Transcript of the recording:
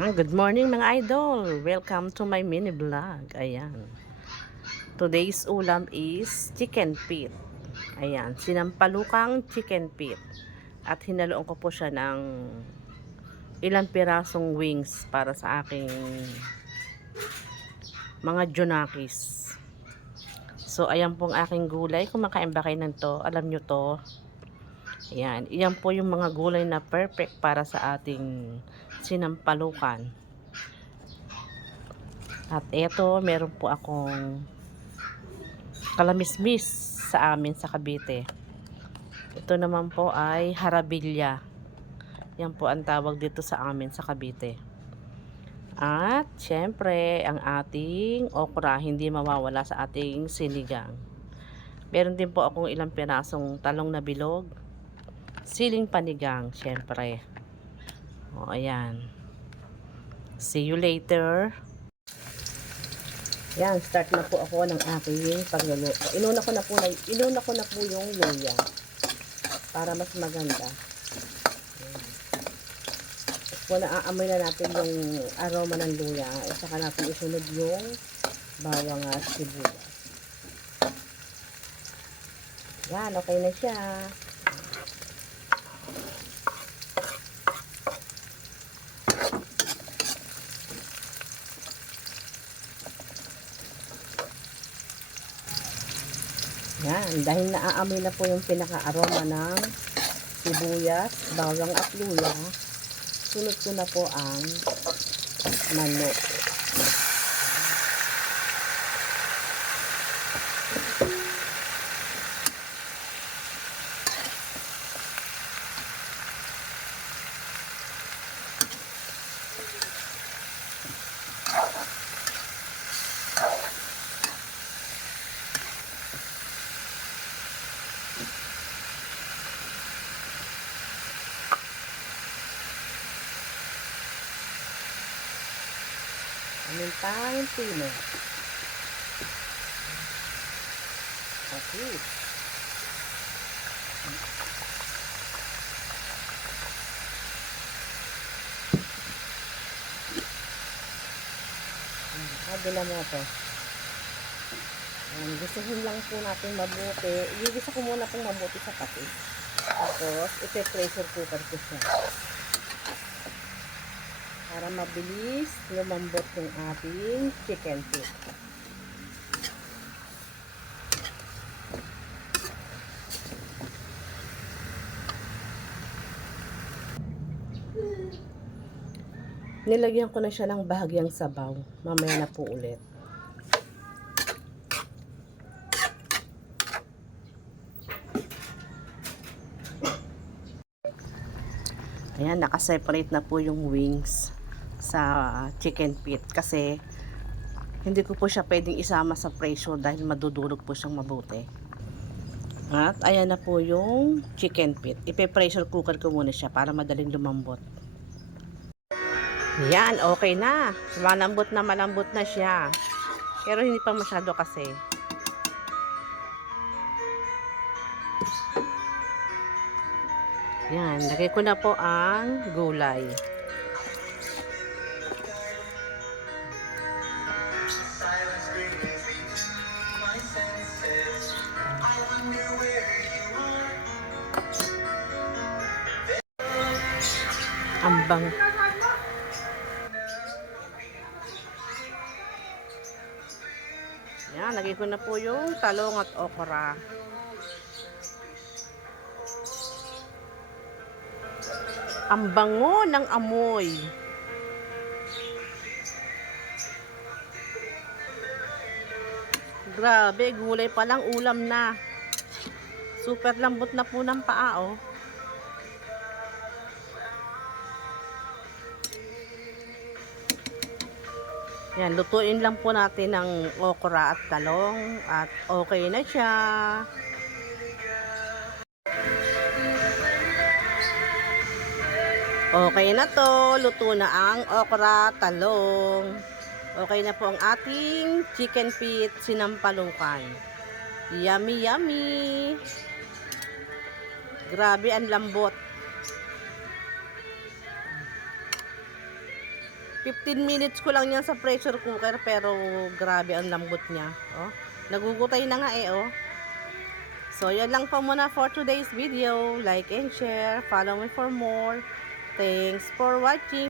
Good morning mga idol! Welcome to my mini vlog. Ayan. Today's ulam is chicken feet. Ayan. Sinampalukang chicken feet. At hinaloon ko po siya ng ilang pirasong wings para sa aking mga junakis. So, ayan pong aking gulay. Kung makain ba kayo ng to, alam nyo to. Ayan. Iyan po yung mga gulay na perfect para sa ating sinampalukan. At eto, meron po akong kalamismis sa amin sa Cavite. Ito naman po ay harabilya. Yan po ang tawag dito sa amin sa Cavite. At syempre, ang ating okra hindi mawawala sa ating sinigang. Meron din po akong ilang pirasong talong na bilog. Siling panigang, syempre. O, ayan. See you later. Yan, start na po ako ng aking pagluluto. Inuna ko na po yung luya para mas maganda. Kung naaamoy na natin yung aroma ng luya, saka natin isunod yung bawang at sibuyas. Yan, okay na siya. Yan, dahil naaamoy na po yung pinaka-aroma ng sibuyas, bawang at luya, sunod ko na po ang manok. Amintang pino. Okay. Kabila mo ito. Gustuhin lang po natin mabuti. Igigisa ko muna pong mabuti sa pati. Tapos, ipe-pressure cooker ko siya. Para mabilis lumambot yung ating chicken feet. Nilagyan ko na siya ng bahagyang sabaw. Mamaya na po ulit. Ayan, nakaseparate na po yung wings sa chicken feet kasi hindi ko po siya pwedeng isama sa presyo dahil madudurog po siyang mabuti. At ayan na po yung chicken feet. Ipe-pressure cooker ko muna siya para madaling lumambot. Yan, okay na. Malambot na siya. Pero hindi pa masyado kasi. Yan, lagay ko na po ang gulay. Ambang. Yan, lagay ko na po yung talong at okra. Ang bango ng amoy. Grabe, gulay pa lang ulam na. Super lambot na po ng paa, oh. Yan, lutuin lang po natin ng okra at talong at okay na siya. Okay na to, luto na ang okra, talong. Okay na po ang ating chicken feet sinampalukan. Yummy, yummy. Grabe ang lambot. 15 minutes ko lang yan sa pressure cooker pero grabe ang lambot niya. Oh, nagugutay na nga eh, oh. So, yan lang po muna for today's video. Like and share. Follow me for more. Thanks for watching.